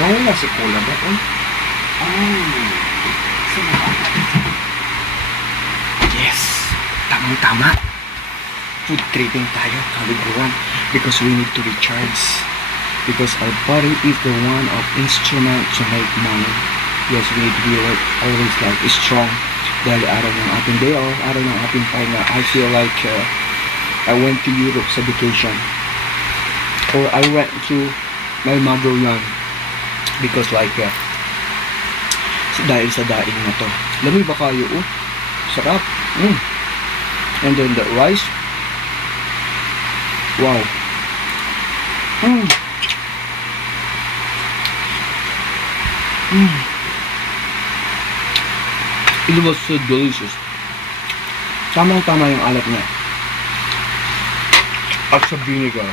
Nawala si Pula ba? Oh. Yes! Tamang-tama. Food tripping tayo, kaliguan. Because we need to recharge. Because our body is the one of instrument to make money. Yes, we need to be always like strong. Dahil araw ng ating day off, araw ng ating pahinga, I feel like I went to Europe sa vacation. Or I went to my motherland. Because like dahil sa daing na to. Lamig ba kayo? Oh, sarap. And then the rice. Wow. It was so delicious. Tamang-tama yung alat niya. At sa vinegar.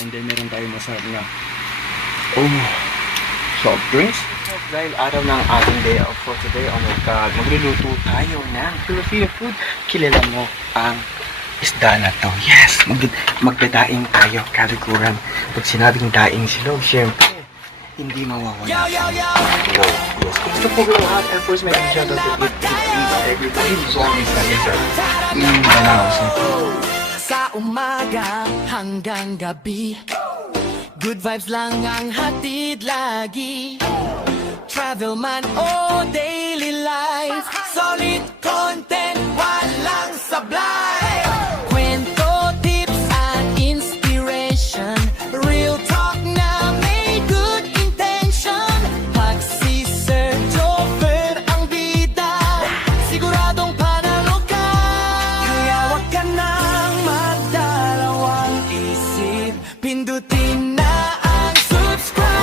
And then meron tayong masarap na soft drinks. Dahil araw ng ating day off for today, oh my god, magluluto tayo ng Filipino food. Kilala mo ang isda na to. Yes, magdadaing tayo, kalikuran. Pag sinabing daing silog, syempre, hindi mawawala. Yes. Ito po lahat, and first may shout out to everybody who's always there. Sa umaga hanggang gabi, good vibes lang ang hatid lagi. Travel man o daily life, solid content, walang sablay. Kwento, tips and inspiration, real talk na may good intention. Pag si Sir Joffer ang bida, siguradong panalo ka. Kaya wag ka nang magdalawang isip, pindutin na ang subscribe.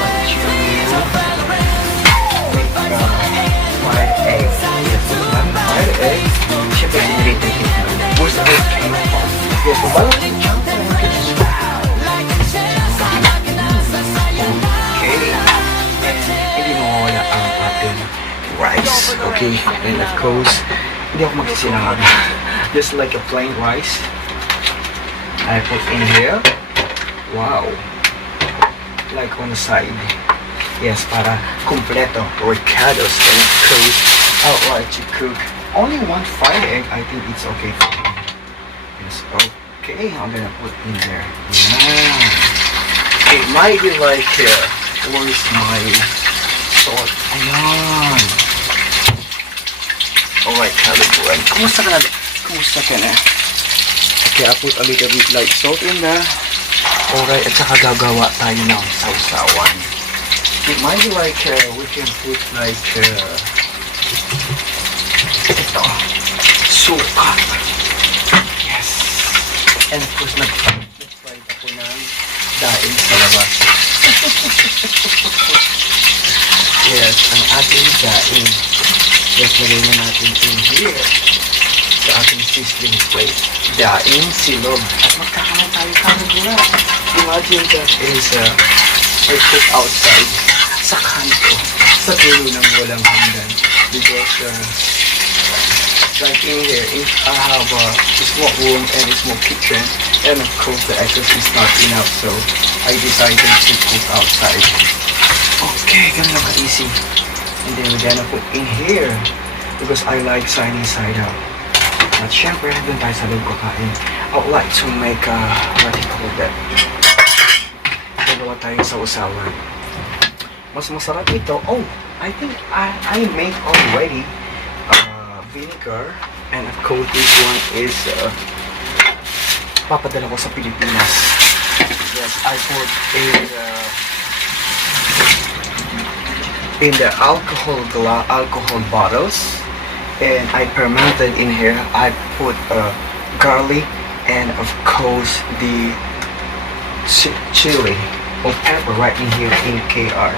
Hindi mawawala ang ating rice. Okay, and of course, hindi ako magsisinangan. Just like a plain rice, I put in here. Wow, like on the side. Yes, para completo, ricados, and of course, I'd like to cook only one fried egg. I think it's okay for me. Yes, okay, I'm gonna put in there. Yeah. It might be like, where's my salt? Ayan. Alright, kalikuan. Kumusta ka na? Kumusta ka na? Okay, I put a little bit like salt in there. Alright, at saka gagawa tayo ng sausawan. It might be like, we can put like, ito, suka. Yes. And of course, nag-fry ako ng daing sa labas. Yes, ang ating daing. Yes, lagay na natin in here sa ating sizzling plate. Daing silog. At magkakaroon tayo kanagura. Imagine that is I cook outside sa kanto, sa dulo ng walang hanggan. Because like in here, if I have a small room and a small kitchen, and of course the access is not enough, so I decided to cook outside. Okay, ganun lang ka-easy. And then we're gonna put in here, because I like sunny side up. At syempre, doon tayo sa loob kakain. I would like to make what do you call that? Dalawa tayong sa usawan. Mas masarap ito. Oh, I think I made already vinegar, and of course this one is papadala ko sa Pilipinas. Yes, I put in the alcohol bottles, and I fermented in here. I put garlic and of course the chili or pepper right in here in KR.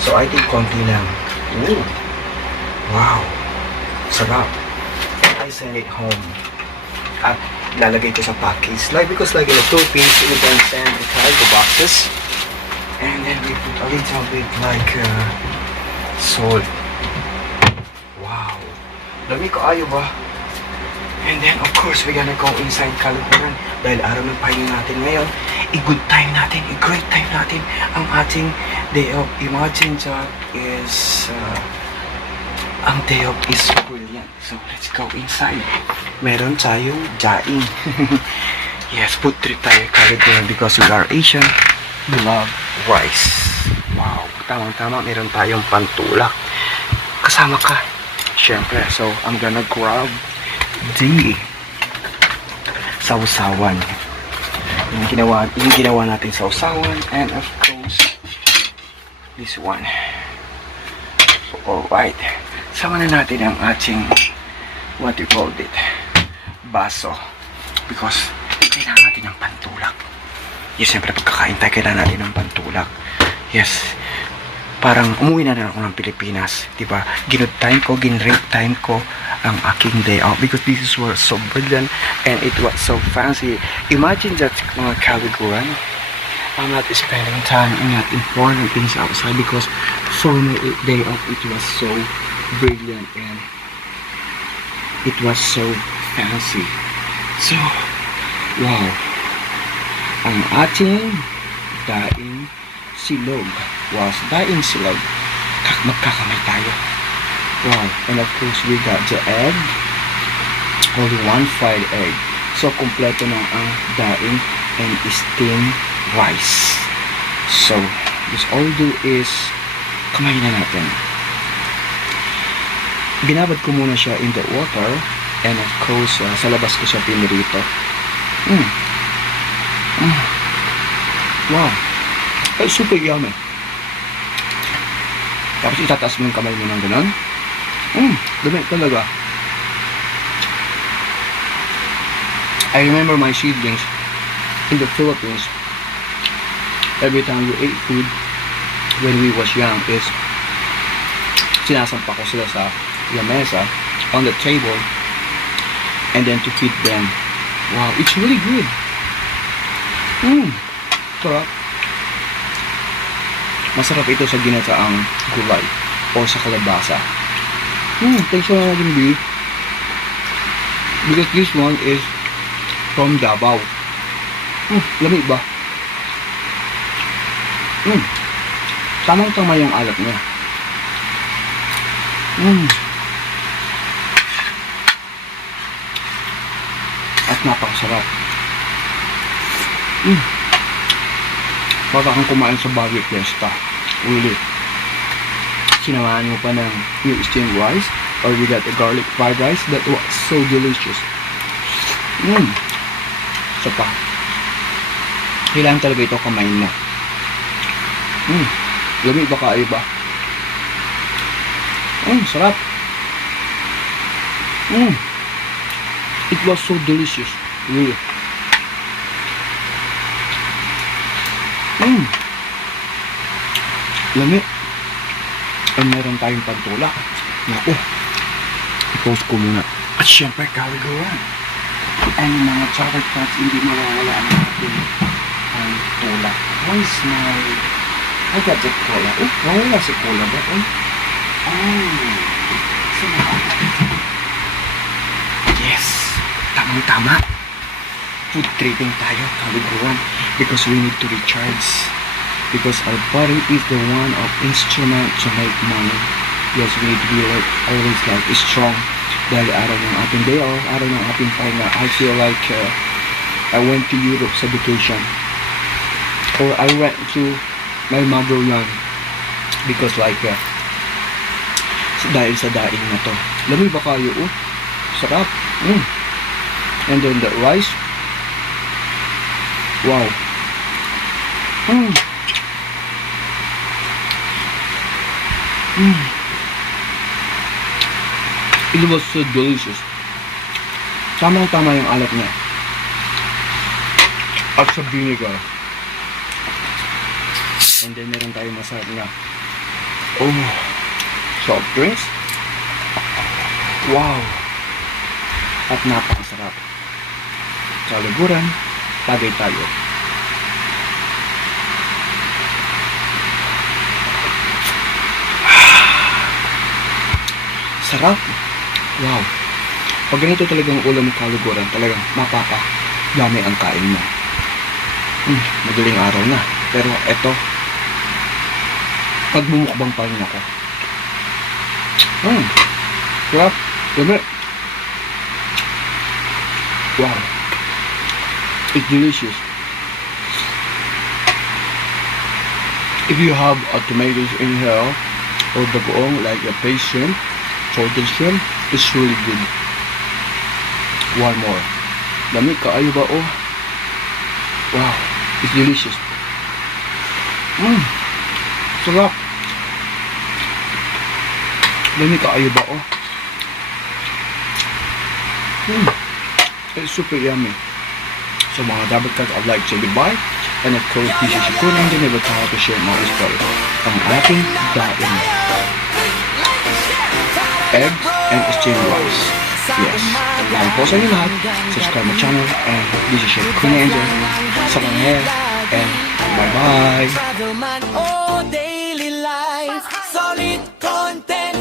So I think konti lang. Ooh. Wow. Sarap. I send it home. At lalagay ko sa package. Like, because like in the Philippines, we can send the cargo boxes. And then we put a little bit like salt. Wow. Dami ko ayo ba? And then, of course, we're gonna go inside Calipuran dahil araw ng pahinga natin ngayon. I-good time natin, i-great time natin ang ating day off. Imagine that is, ang day off is brilliant. So, let's go inside. Meron tayong jaing. Yes, food trip tayo Calipuran because we are Asian. We love rice. Wow, tamang-tama, meron tayong pantulak. Kasama ka. Siyempre, so I'm gonna grab the sausawan. Yung ginawa natin sausawan, and of course, this one. Alright. Sama na natin ang ating, what you called it, baso. Because, kailangan natin ng pantulak. Yes, siyempre pagkakain tayo, kailangan natin ng pantulak. Yes, parang umuwi na ako ng Pilipinas, diba? Ginood time ko, ginrate time ko ang aking day off because this was so brilliant and it was so fancy. Imagine that mga Caliguran, I'm not spending time in that important things outside because for my day off, it was so brilliant and it was so fancy. So, wow. Ang ating daing silog was daing silog. Magkakamay tayo. Wow. And of course, we got the egg. Only one fried egg. So, kompleto na ang daing and steamed rice. So, this all we do is kamayin na natin. Binabad ko muna siya in the water and of course, sa labas ko siya pinirito. Wow. Super yummy. Tapos itataas mo yung kamay mo ng gano'n. Dami talaga. I remember my siblings in the Philippines. Every time we ate food when we was young is sinasampa ko sila sa lamesa on the table and then to feed them. Wow, it's really good. Sarap. Masarap ito sa ginataang gulay o sa kalabasa. Thanks for natin beef. Because this one is from Davao. Lamig ba? Tamang-tama yung alat niya. At napakasarap. Para kang kumain sa Baguio Fiesta. Really. Sinamahan mo pa ng yung steamed rice or you got a garlic fried rice that was so delicious. So pa. Kailangan talaga ito kamain mo. Lamig ba kayo ba? Sarap. It was so delicious. Really. Lamig. At meron tayong pantulak. Naku. I-post ko muna. At syempre, Caliguran. And mga chocolate cuts, hindi mawawala ang ating pantulak. Where's my... I got the cola. Wala si cola ba? Yes. Tamang-tama. Food tripping tayo, Caliguran. Because we need to recharge. Because our body is the one of instrument to make money. Yes, we need to be like, always like strong. Dahil araw ng ating day off, araw ng ating pahinga, I feel like I went to Europe sa vacation. Or I went to my motherland. Because like, dahil sa daing na to. Lamig ba kayo? Sarap. And then the rice. Wow. It was so delicious. Tamang-tama yung alat niya. At sa vinegar. And then meron tayong masarap na soft drinks. Wow. At napakasarap. Caliguran, tagay tayo. Sarap. Wow. Pag ganito talagang ulam at kaluguran, talagang dami ang kain mo. Madaling araw na. Pero eto, pagbumukbang pa rin ako. Sarap. Dami. Wow. It's delicious. If you have tomatoes in here, or bagoong like a paste shrimp, salted shrimp, it's really good. One more. Dami kaayo ba oh? Wow, it's delicious. Sarap. Dami kaayo ba oh? It's super yummy. So mga dapat ka, I'd like to say goodbye. And of course, this is your Kuya Angel, never try to share my story. Ang ating daing. Egg and steamed rice. Yes. Lang po sa inyo lahat. Subscribe my channel. And this is your Kuya Angel. Sa mga and bye-bye. Travel man o daily life, solid content.